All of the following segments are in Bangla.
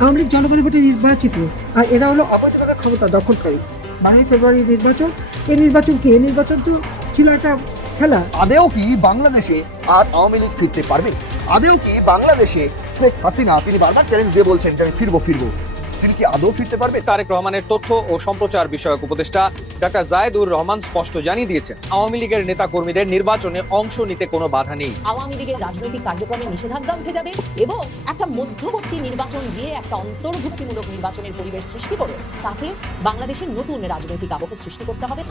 আওয়ামী লীগ জনগণের ভোটে নির্বাচিত, আর এরা হলো অবৈধভাবে ক্ষমতা দখলকারী। 12ই ফেব্রুয়ারি নির্বাচন, এই নির্বাচন কি? এই নির্বাচন তো ছিল একটা খেলা। আদেও কি বাংলাদেশে আর আওয়ামী লীগ ফিরতে পারবে? আদেও কি বাংলাদেশে শেখ হাসিনা, তিনি বারবার চ্যালেঞ্জ দিয়ে বলছেন যে আমি ফিরবো, তিনি কি আদৌ ফিরতে পারবে? তারেক রহমানের তথ্য ও সম্প্রচার বিষয়ক উপদেষ্টা ডাক্তার জায়েদুর রহমান স্পষ্ট জানিয়ে দিয়েছেন, আওয়ামী লীগের নেতা কর্মীদের নির্বাচনে অংশ নিতে কোনো বাধা নেই। আওয়ামী লীগের রাজনৈতিক কার্যক্রমে নিষেধাজ্ঞা উঠে যাবে এবং একটা মধ্যবর্তী নির্বাচন দিয়ে একটা অন্তর্ভুক্তিমূলক নির্বাচনের পরিবেশ সৃষ্টি করে তাকে বাংলাদেশের নতুন রাজনৈতিক আবহ সৃষ্টি করতে হবে।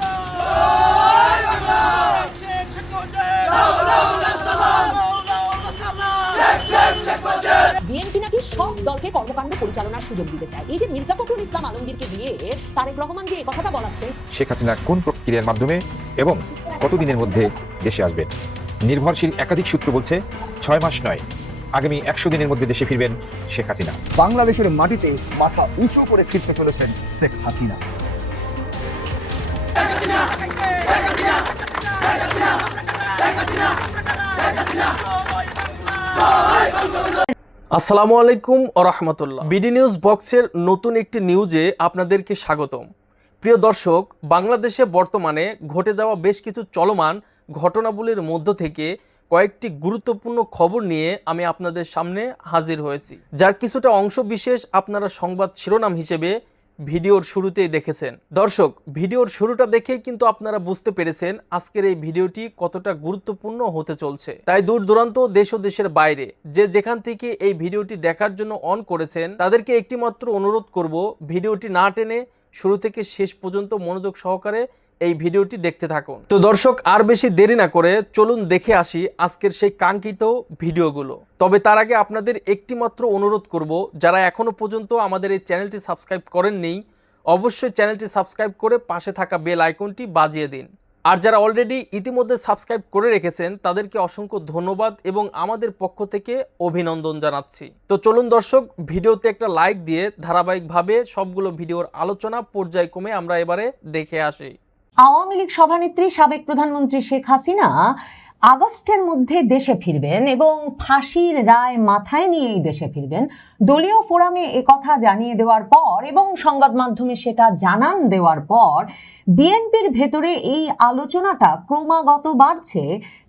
বিএনপি নাকি সব দলকে কর্মকাণ্ড পরিচালনার সুযোগ দিতে চায়। এই যে মির্জা ফখরুল ইসলাম আলমগীরকে দিয়ে তারেক রহমান যে এই কথাটা বলাচ্ছেন, শেখ হাসিনা কোন প্রক্রিয়ার মাধ্যমে এবং কতদিনের মধ্যে দেশে আসবেন? নির্ভরশীল একাধিক সূত্র বলছে 6 মাস নয়, আগামী 100 দিনের মধ্যে দেশে ফিরবেন শেখ হাসিনা। বাংলাদেশের মাটিতে মাথা উঁচু করে ফিরতে চলেছেন শেখ হাসিনা। আসসালামু আলাইকুম ওয়া রাহমাতুল্লাহ। বিডি নিউজ বক্সের নতুন একটি নিউজে আপনাদেরকে স্বাগতম। প্রিয় দর্শক, বাংলাদেশে বর্তমানে ঘটে যাওয়া বেশ কিছু চলমান ঘটনাবলীর মধ্য থেকে কয়েকটি গুরুত্বপূর্ণ খবর নিয়ে আমি আপনাদের সামনে হাজির হয়েছি, যার কিছুটা অংশ বিশেষ আপনারা সংবাদ শিরোনাম হিসেবে ভিডিওর শুরুতেই দেখেছেন। দর্শক, ভিডিওর শুরুটা দেখেই কিন্তু আপনারা বুঝতে পেরেছেন আজকের এই ভিডিওটি কতটা গুরুত্বপূর্ণ হতে চলছে। তাই দূর দূরান্ত, দেশ ও দেশের বাইরে যে যেখান থেকে এই ভিডিওটি দেখার জন্য অন করেছেন তাদেরকে একটিমাত্র অনুরোধ করব, ভিডিওটি না টেনে শুরু থেকে শেষ পর্যন্ত মনোযোগ সহকারে এই ভিডিওটি দেখতে থাকুন। তো দর্শক, আর বেশি দেরি না করে চলুন দেখে আসি আজকের সেই কাঙ্ক্ষিত ভিডিওগুলো। তবে তার আগে আপনাদের একটিমাত্র অনুরোধ করব, যারা এখনো পর্যন্ত আমাদের এই চ্যানেলটি সাবস্ক্রাইব করেননি, অবশ্যই চ্যানেলটি সাবস্ক্রাইব করে পাশে থাকা বেল আইকনটি বাজিয়ে দিন। আর যারা অলরেডি ইতিমধ্যে সাবস্ক্রাইব করে রেখেছেন তাদেরকে অসংখ্য ধন্যবাদ এবং আমাদের পক্ষ থেকে অভিনন্দন জানাচ্ছি। তো চলুন দর্শক, ভিডিওতে একটা লাইক দিয়ে ধারাবাহিকভাবে সবগুলো ভিডিওর আলোচনা পর্যায়ক্রমে আমরা এবারে দেখে আসি। আওয়ামী লীগ সভানেত্রী সাবেক প্রধানমন্ত্রী শেখ হাসিনা আগস্টের মধ্যে দেশে ফিরবেন এবং ফাঁসির রায় মাথায় নিয়েই দেশে ফিরবেন। দলীয় ফোরামে একথা জানিয়ে দেওয়ার পর এবং সংবাদ মাধ্যমে সেটা জানান দেওয়ার পর বিএনপির ভেতরে এই আলোচনাটা ক্রমাগত বাড়ছে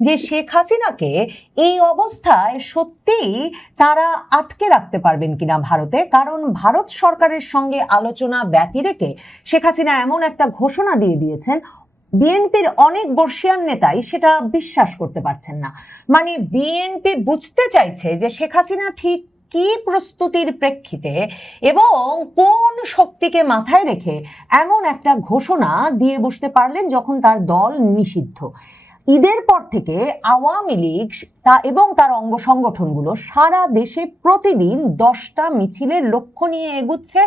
যে শেখ হাসিনাকে এই অবস্থায় সত্যিই তারা আটকে রাখতে পারবেন কিনা ভারতে। কারণ ভারত সরকারের সঙ্গে আলোচনা ব্যতি রেখে শেখ হাসিনা এমন একটা ঘোষণা দিয়ে দিয়েছেন, বিএনপির অনেক বর্ষিয়ান নেতাই সেটা বিশ্বাস করতে পারছেন না। মানে বিএনপি বুঝতে চাইছে যে শেখ হাসিনা ঠিক কি প্রস্তুতির প্রেক্ষিতে এবং কোন শক্তিকে মাথায় রেখে এমন একটা ঘোষণা দিয়ে বসতে পারলেন যখন তার দল নিষিদ্ধ। ঈদের পর থেকে আওয়ামী লীগ এবং তার অঙ্গ সংগঠনগুলো সারা দেশে প্রতিদিন 10টা মিছিলের লক্ষ্য নিয়ে এগুচ্ছে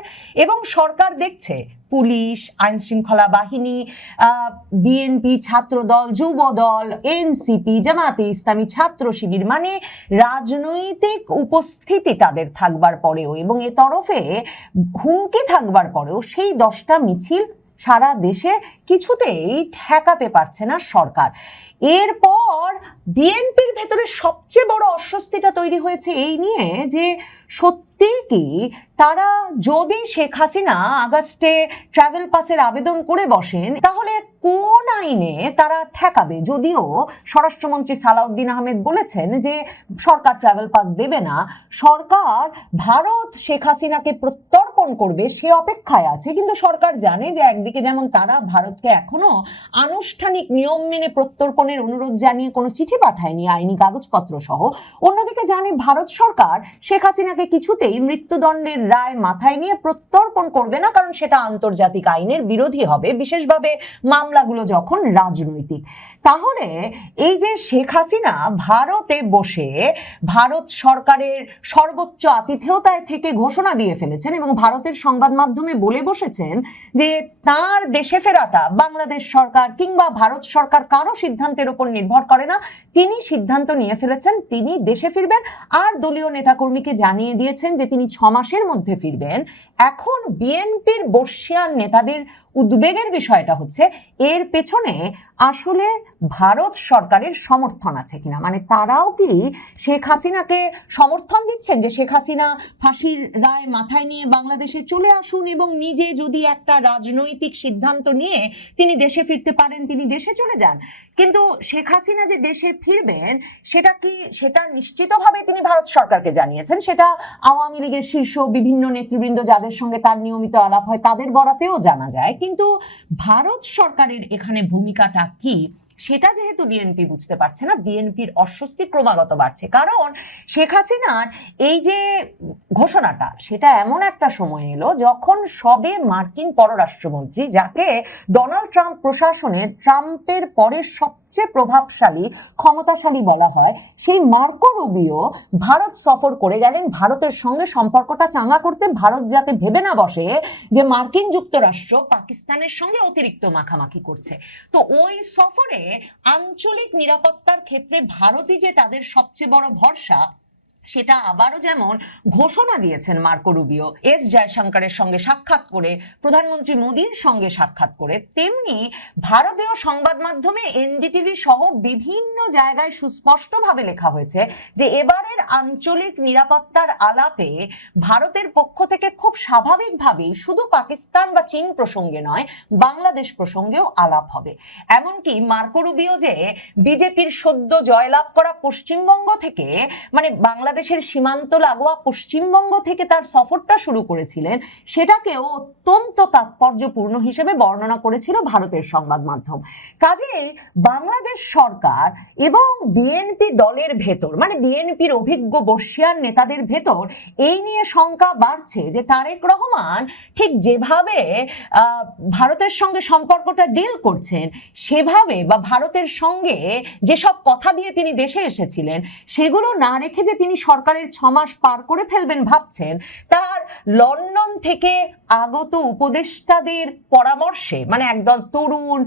এবং সরকার দেখছে পুলিশ, আইন শৃঙ্খলা বাহিনী, বিএনপি, ছাত্রদল, যুবদল, এনসিপি, জামাতে ইসলামী, ছাত্র শিবির, মানে রাজনৈতিক উপস্থিতি তাদের থাকবার পরেও এবং এ তরফে হুমকি থাকবার পরেও সেই 10টা মিছিল সারা দেশে কিছুতেই ঠেকাতে পারছে না সরকার। এরপর বিএনপির ভেতরে সবচেয়ে বড় অস্বস্তিটা তৈরি হয়েছে এই নিয়ে যে সত্যি কি তারা যদি শেখ হাসিনা আগস্টে ট্রাভেল পাসের আবেদন করে বসেন তাহলে কোন আইনে তারা ঠেকাবে। যদিও স্বরাষ্ট্রমন্ত্রী সালাউদ্দিন আহমেদ বলেছেন যে সরকার ট্রাভেল পাস দেবে না, সরকার ভারত শেখ হাসিনাকে প্রত্যর্পণ করবে সে অপেক্ষায় আছে। কিন্তু সরকার জানে যে একদিকে যেমন তারা ভারতকে এখনো আনুষ্ঠানিক নিয়ম মেনে প্রত্যর্পণের অনুরোধ জানিয়ে কোনো চিঠি পাঠায়নি আইনি কাগজপত্র সহ, অন্যদিকে জানে ভারত সরকার শেখ হাসিনাকে কিছুতেই মৃত্যুদণ্ডের রায় মাথায় নিয়ে প্রত্যর্পণ করবে না, কারণ সেটা আন্তর্জাতিক আইনের বিরোধী হবে, বিশেষভাবে মামলাগুলো যখন রাজনৈতিক। তাহলে এই যে শেখ হাসিনা ভারতে বসে ভারত সরকারের সর্বোচ্চ আতিথেয়তায় থেকে ঘোষণা দিয়ে ফেলেছেন এবং ভারতের সংবাদ মাধ্যমে বলে বসেছেন যে তার দেশে ফেরাটা বাংলাদেশ সরকার কিংবা ভারত সরকার কারো সিদ্ধান্তের উপর নির্ভর করে না, তিনি সিদ্ধান্ত নিয়ে ফেলেছেন তিনি দেশে ফিরবেন আর দলীয় নেতাকর্মীকে জানিয়ে দিয়েছেন যে তিনি 6 মাসের মধ্যে ফিরবেন। এখন বিএনপির বর্ষিয়ান নেতাদের উদ্বেগের বিষয়টা হচ্ছে এর পেছনে আসলে ভারত সরকারের সমর্থন আছে কিনা, মানে তারাও কি শেখ হাসিনাকে সমর্থন দিচ্ছেন যে শেখ হাসিনা ফাঁসির রায় মাথায় নিয়ে বাংলাদেশে চলে আসুন এবং নিজে যদি একটা রাজনৈতিক সিদ্ধান্ত নিয়ে তিনি দেশে ফিরতে পারেন তিনি দেশে চলে যান। কিন্তু শেখ হাসিনা যে দেশে ফিরবেন সেটা নিশ্চিতভাবে তিনি ভারত সরকারকে জানিয়েছেন। সেটা আওয়ামী লীগের শীর্ষ বিভিন্ন নেতৃবৃন্দ যাদের সঙ্গে তার নিয়মিত আলাপ হয় তাদের বরাতেও জানা যায়। কিন্তু ভারত সরকারের এখানে ভূমিকাটা কি সেটা যেহেতু বিএনপি বুঝতে পারছে না, বিএনপির অস্বস্তি ক্রমাগত বাড়ছে। কারণ শেখ হাসিনার এই যে ঘোষণাটা সেটা এমন একটা সময় এলো যখন সবে মার্কিন পররাষ্ট্রমন্ত্রী, যাকে ডোনাল্ড ট্রাম্প প্রশাসনের ট্রাম্পের পরে সবচেয়ে প্রভাবশালী ক্ষমতাশালী বলা হয়, সেই মার্কো রুবিও ভারত সফর করে গেলেন ভারতের সঙ্গে সম্পর্কটা চাঙ্গা করতে। ভারত যাতে ভেবে না বসে যে মার্কিন যুক্তরাষ্ট্র পাকিস্তানের সঙ্গে অতিরিক্ত মাখামাখি করছে। তো ওই সফরে আঞ্চলিক নিরাপত্তার ক্ষেত্রে ভারতই যে তাদের সবচেয়ে বড় ভরসা সেটা আবারও যেমন ঘোষণা দিয়েছেন মার্কো রুবিও এস জয়শঙ্করের সঙ্গে সাক্ষাৎ করে, প্রধানমন্ত্রী মোদীর সঙ্গে সাক্ষাৎ করে, তেমনি ভারতীয় সংবাদ মাধ্যমে এনডিটিভি সহ বিভিন্ন জায়গায় সুস্পষ্টভাবে লেখা হয়েছে যে এবারের আঞ্চলিক নিরাপত্তার আলাপে ভারতের পক্ষ থেকে খুব স্বাভাবিকভাবেই শুধু পাকিস্তান বা চীন প্রসঙ্গে নয় বাংলাদেশ প্রসঙ্গেও আলাপ হবে। এমনকি মার্কো রুবিও যে বিজেপির সদ্য জয়লাভ করা পশ্চিমবঙ্গ থেকে, মানে বাংলাদেশের সীমান্ত লাগোয়া পশ্চিমবঙ্গ থেকে তার সফরটা শুরু করেছিলেন, সেটাকেও অত্যন্ত তাৎপর্যপূর্ণ হিসেবে বর্ণনা করেছিল ভারতের সংবাদ মাধ্যম। কাজেই বাংলাদেশ সরকার এবং বিএনপি দলের ভেতর, মানে বিএনপির অভিজ্ঞ বর্ষিয়ান নেতাদের ভেতর এই নিয়ে শঙ্কা বাড়ছে যে তারেক রহমান ঠিক যেভাবে ভারতের সঙ্গে সম্পর্কটা ডিল করছেন সেভাবে, বা ভারতের সঙ্গে যেসব কথা দিয়ে তিনি দেশে এসেছিলেন সেগুলো না রেখে যে তিনি সরকারের 6 মাস পার করে ফেলবেন ভাবছেন, তার লন্ডন থেকে আগত উপদেষ্টাদের পরামর্শে, মানে একদল তরুণ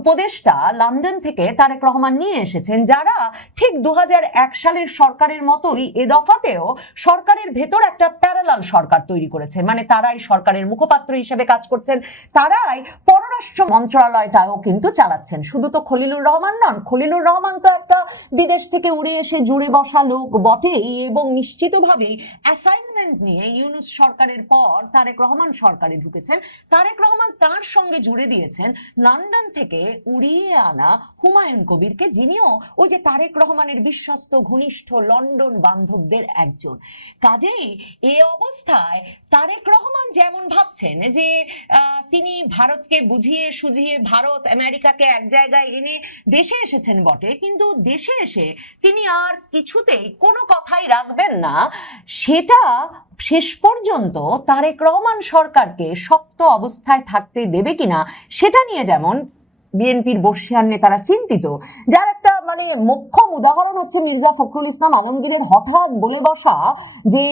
উপদেষ্টা লন্ডন থেকে তারেক রহমান নিয়ে এসেছেন, যারা ঠিক 2001 সালের সরকারের মতোই এ দফাতেও সরকারের ভেতর একটা প্যারালাল সরকার তৈরি করেছে। মানে তারাই সরকারের মুখপাত্র হিসেবে কাজ করছেন, তারাই পররাষ্ট্র মন্ত্রণালয়টাও কিন্তু চালাচ্ছেন। শুধু তো খলিলুর রহমান নন, খলিলুর রহমান তো একটা বিদেশ থেকে উড়ে এসে জুড়ে বসা লোক বটেই, এবং নিশ্চিতভাবেই অ্যাসাইনমেন্ট নিয়ে ইউনূস সরকারের পর তারেক রহমান সরকারে ঢুকেছেন। তারেক রহমান তার সঙ্গে জুড়ে দিয়েছেন লন্ডন থেকে উড়িয়ে আনা হুমায়ুন কবিরকে, যিনিও ওই যে তারেক রহমানের বিশ্বস্ত ঘনিষ্ঠ লন্ডন বান্ধবদের একজন। কাজেই এ অবস্থায় তারেক রহমান যেমন ভাবছেন যে তিনি ভারতকে বুঝিয়ে সুঝিয়ে ভারত আমেরিকাকে এক জায়গায় এনে দেশে এসেছেন বটে, কিন্তু দেশে এসে তিনি আর কিছুতেই কোনো কথাই রাখবেন না, সেটা শেষ পর্যন্ত তারেক রহমান সরকারকে শক্ত অবস্থায় থাকতে দেবে কিনা সেটা নিয়ে যেমন বিএনপির বর্ষিয়ান নেতারা চিন্তিত। যার একটা মানে মোক্ষম উদাহরণ হচ্ছে মির্জা ফখরুল ইসলাম আলমগীরের হঠাৎ বলে বসা যে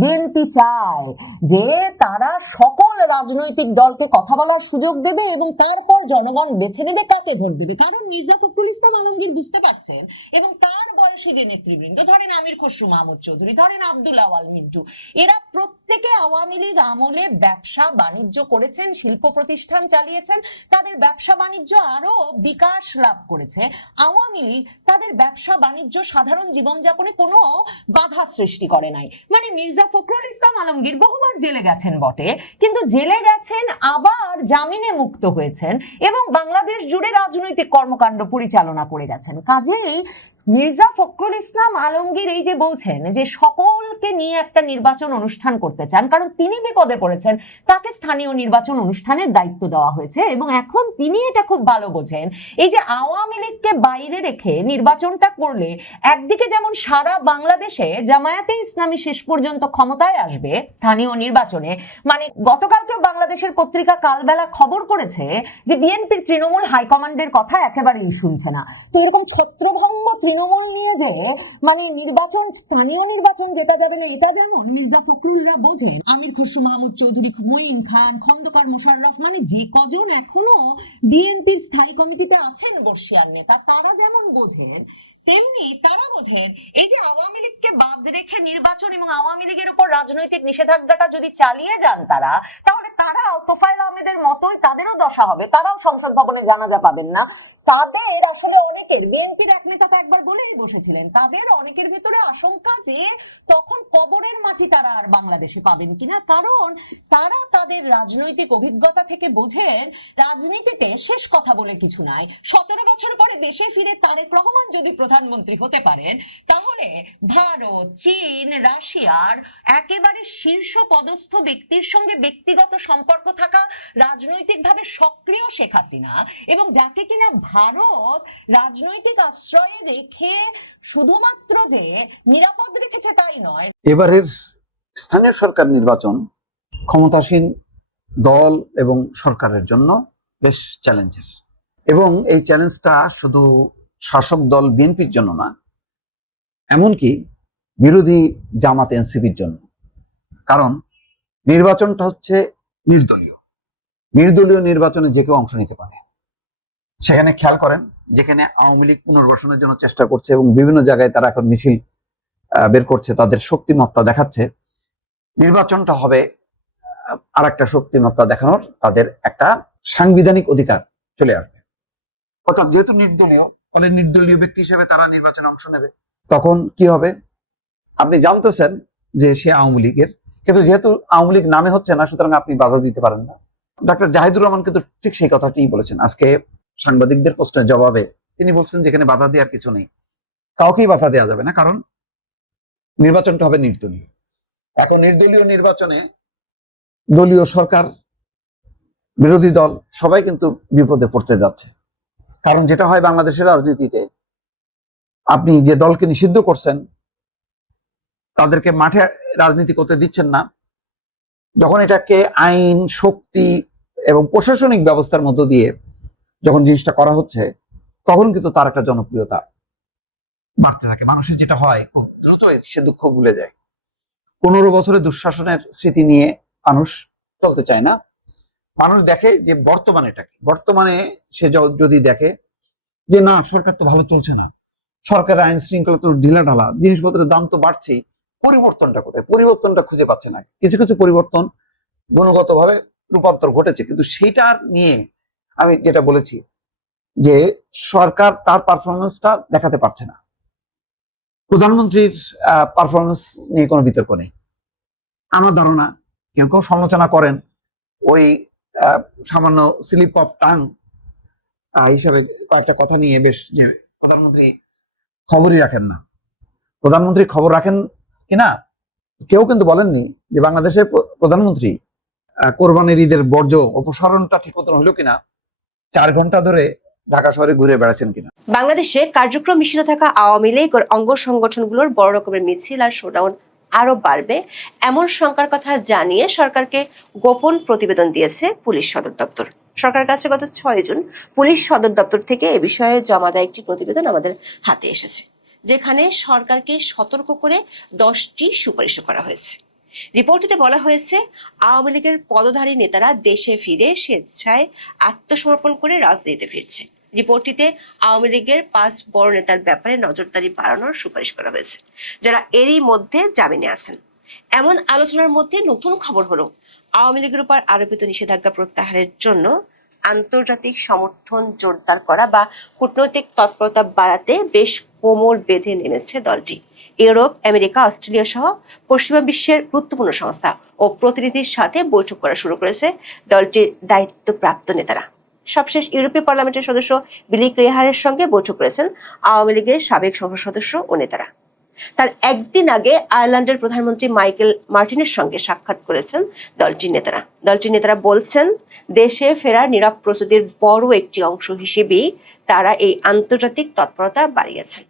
বিএনপি চায় যে তারা সকল রাজনৈতিক দলকে কথা বলার সুযোগ দেবে এবং তারপর জনগণ বেছে নেবে কাকে ভোট দেবে। কারণ মির্জা ফখরুল ইসলাম আলমগীর বুঝতে পারছেন, এবং তার বয়সী যে নেতৃবৃন্দ, ধরেন আমির খসরু মাহমুদ চৌধুরী, ধরেন আব্দুল আওয়াল মিন্টু, এরা প্রত্যেকে আওয়ামী লীগ আমলে ব্যবসা বাণিজ্য করেছেন, শিল্প প্রতিষ্ঠান চালিয়েছেন, তাদের ব্যবসা বাণিজ্য আরো বিকাশ লাভ করেছে। আওয়ামী লীগ তাদের ব্যবসা বাণিজ্য সাধারণ জীবনযাপনে কোনো বাধা সৃষ্টি করে নাই। মানে মির্জা ফখরুল ইসলাম আলমগীর বহুবার জেলে গেছেন বটে, কিন্তু জেলে গেছেন আবার জামিনে মুক্ত হয়েছেন এবং বাংলাদেশ জুড়ে রাজনৈতিক কর্মকাণ্ড পরিচালনা করে গেছেন। কাজেই মির্জা ফখরুল ইসলাম আলমগীর এই যে বলছেন যে সকলকে নিয়ে একটা নির্বাচন অনুষ্ঠান করতে চান, কারণ তিনি বিপদে পড়েছেন, তাকে স্থানীয় নির্বাচন অনুষ্ঠানের দায়িত্ব দেওয়া হয়েছে এবং এখন তিনি এটা খুব ভালো বোঝেন। এই যে আওয়ামী লীগকে বাইরে রেখে নির্বাচনটা করলে একদিকে যেমন সারা বাংলাদেশে জামায়াতে ইসলামী শেষ পর্যন্ত ক্ষমতায় আসবে স্থানীয় নির্বাচনে, মানে গতকালকে বাংলাদেশের পত্রিকা কালবেলা খবর করেছে যে বিএনপির তৃণমূল হাইকমান্ডের কথা একেবারেই শুনছে না। তো এরকম ছত্রভঙ্গ তৃণমূল নিয়ে যে মানে নির্বাচন, স্থানীয় নির্বাচন যেটা যাবে না, এটা যেমন মির্জা ফখরুলরা বোঝেন, আমির খসরু মাহমুদ চৌধুরী, মঈন খান, খন্দকার মোশাররফ, মানে যে কজন এখনো বিএনপির স্থায়ী কমিটিতে আছেন বর্ষিয়ান নেতা, তারা যেমন বোঝেন, তেমনি তারা বোঝেন এই যে আওয়ামী লীগকে বাদ রেখে নির্বাচন এবং আওয়ামী লীগের উপর রাজনৈতিক নিষেধাজ্ঞাটা যদি চালিয়ে যান তারা, তাহলে তারাও তোফায়েল আহমেদের মতোই তাদেরও দশা হবে, তারাও সংসদ ভবনে জানাজা পাবেন না। তাদের আসলে অনেকের, বিএনপির এক নেতা তো একবার বলেই বসেছিলেন, তাদের অনেকের ভিতরে আশঙ্কা যে তখন কবরের মাটি তারা আর বাংলাদেশে পাবেন কিনা, কারণ তারা তাদের রাজনৈতিক অভিজ্ঞতা থেকে বোঝেন রাজনীতিতে শেষ কথা বলে কিছু নাই। 17 বছর পরে দেশে ফিরে তারেক রহমান যদি প্রধানমন্ত্রী হতে পারেন, তাহলে ভারত, চীন, রাশিয়ার একেবারে শীর্ষ পদস্থ ব্যক্তির সঙ্গে ব্যক্তিগত সম্পর্ক থাকা রাজনৈতিকভাবে সক্রিয় শেখ হাসিনা, এবং যাকে কিনা ভারত রাজনৈতিক আশ্রয়ে রেখে শুধুমাত্র যে নিরাপদ রেখেছে তাই নয়। এবারের স্থানীয় সরকার নির্বাচন ক্ষমতাসীন দল এবং সরকারের জন্য বেশ চ্যালেঞ্জের, এবং এই চ্যালেঞ্জটা শুধু শাসক দল বিএনপির জন্য না, এমনকি বিরোধী জামাত এনসিপির জন্য। কারণ নির্বাচনটা হচ্ছে নির্দলীয় নির্বাচনে যে কেউ অংশ নিতে পারে। সেখানে খেয়াল করেন, যেখানে আওয়ামী লীগ পুনর্বাসনের জন্য চেষ্টা করছে এবং বিভিন্ন জায়গায় তারা এখন মিছিল বের করছে, তাদের শক্তিমত্তা দেখাচ্ছে, নির্বাচনটা হবে আর একটা শক্তিমত্তা দেখানোর, তাদের একটা সাংবিধানিক অধিকার চলে আসবে। অর্থাৎ যেহেতু নির্দলীয়, ফলে নির্দলীয় ব্যক্তি হিসেবে তারা নির্বাচনে অংশ নেবে। তখন কি হবে, আপনি জানতেছেন যে সে আওয়ামী লীগের, কিন্তু যেহেতু আওয়ামী লীগ নামে হচ্ছে না, সুতরাং আপনি বাধা দিতে পারেন না। ডক্টর জাহিদুর রহমান কিন্তু ঠিক সেই কথাটি বলেছেন আজকে সাংবাদিকদের প্রশ্নের জবাবে। তিনি বলছেন যেখানে বাধা দেওয়ার কিছু নেই, কাউকেই বাধা দেওয়া যাবে না, কারণ নির্বাচনটা হবে নির্দলীয়। এখন নির্দলীয় নির্বাচনে দলীয় সরকার, বিরোধী দল সবাই কিন্তু বিপদে পড়তে যাচ্ছে। কারণ যেটা হয় বাংলাদেশের রাজনীতিতে, আপনি যে দলকে নিষিদ্ধ করছেন, তাদেরকে মাঠে রাজনীতি করতে দিচ্ছেন না, যখন এটাকে আইন, শক্তি এবং প্রশাসনিক ব্যবস্থার মধ্য দিয়ে যখন জিনিসটা করা হচ্ছে, তখন কিন্তু তার একটা জনপ্রিয়তা বাড়তে থাকে। মানুষের যেটা হয়, খুব দ্রুত সে দুঃখ ভুলে যায়। 15 বছরের দুঃশাসনের স্মৃতি নিয়ে মানুষ চলতে চায় না। মানুষ দেখে যে বর্তমানে সে যদি দেখে যে না, সরকার তো ভালো চলছে না, সরকারের আইন শৃঙ্খলা তো ঢিলাঢালা, জিনিসপত্রের দাম তো বাড়ছেই, পরিবর্তনটা কোথায়? পরিবর্তনটা খুঁজে পাচ্ছে না। কিছু কিছু পরিবর্তন গুণগতভাবে রূপান্তর ঘটেছে, কিন্তু সেইটার নিয়ে আমি যেটা বলেছি যে সরকার তার পারফরমেন্সটা দেখাতে পারছে না। প্রধানমন্ত্রীর পারফরমেন্স নিয়ে কোনো বিতর্ক নেই। আমার ধারণা কেউ কেউ সমালোচনা করেন ওই সামান্য স্লিপ অফ টাং হিসাবে কয়েকটা কথা নিয়ে, বেশ, যে প্রধানমন্ত্রী খবরই রাখেন না। প্রধানমন্ত্রী খবর রাখেন কিনা কেউ কিন্তু বলেননি যে বাংলাদেশের প্রধানমন্ত্রী কোরবানির ঈদের বর্জ্য অপসারণটা ঠিক মতন হলো কিনা, 4 ঘন্টা ধরে ঢাকা শহরে ঘুরে বেড়াচ্ছেন কিনা। বাংলাদেশে কার্যক্রম নিষিদ্ধ থাকা আওয়ামী লীগ ও অঙ্গ সংগঠনগুলোর বড় রকমের মিছিল আর শোডাউন আরো বাড়বে, এমন শঙ্কার কথা জানিয়ে সরকারকে গোপন প্রতিবেদন দিয়েছে পুলিশ সদর দপ্তর। সরকারের কাছে গত 6 জুন পুলিশ সদর দপ্তর থেকে এ বিষয়ে জমা দেওয়া একটি প্রতিবেদন আমাদের হাতে এসেছে, যেখানে সরকারকে সতর্ক করে 10টি সুপারিশ করা হয়েছে। রিপোর্টটিতে বলা হয়েছে, আওয়ামী লীগের পদধারী নেতারা দেশে ফিরে স্বেচ্ছায় আত্মসমর্পণ করে রাজনীতিতে ফিরছে। রিপোর্টটিতে আওয়ামী লীগের 5 বড় নেতার ব্যাপারে নজরদারি বাড়ানোর সুপারিশ করা হয়েছে, যারা এরই মধ্যে জামিনে আছেন। এমন আলোচনার মধ্যে নতুন খবর হলো, আওয়ামী লীগের উপর আরোপিত নিষেধাজ্ঞা প্রত্যাহারের জন্য আন্তর্জাতিক সমর্থন জোরদার করা বা কূটনৈতিক তৎপরতা বাড়াতে বেশ কোমর বেঁধে নেমেছে দলটি। ইউরোপ, আমেরিকা, অস্ট্রেলিয়া সহ পশ্চিমা বিশ্বের গুরুত্বপূর্ণ সংস্থা ও প্রতিনিধির সাথে বৈঠক করা শুরু করেছে দলটির দায়িত্বপ্রাপ্ত নেতারা। সবশেষ ইউরোপীয় পার্লামেন্টের সদস্য বিলি ক্রেহারের সঙ্গে বৈঠক করেছেন আওয়ামী লীগের সাবেক সংসদ সদস্য ও নেতারা। তার একদিন আগে আয়ারল্যান্ডের প্রধানমন্ত্রী মাইকেল মার্টিনের সঙ্গে সাক্ষাৎ করেছেন দলটির নেতারা বলছেন, দেশে ফেরার নীরব প্রস্তুতির বড় একটি অংশ হিসেবেই তারা এই আন্তর্জাতিক তৎপরতা বাড়িয়েছেন।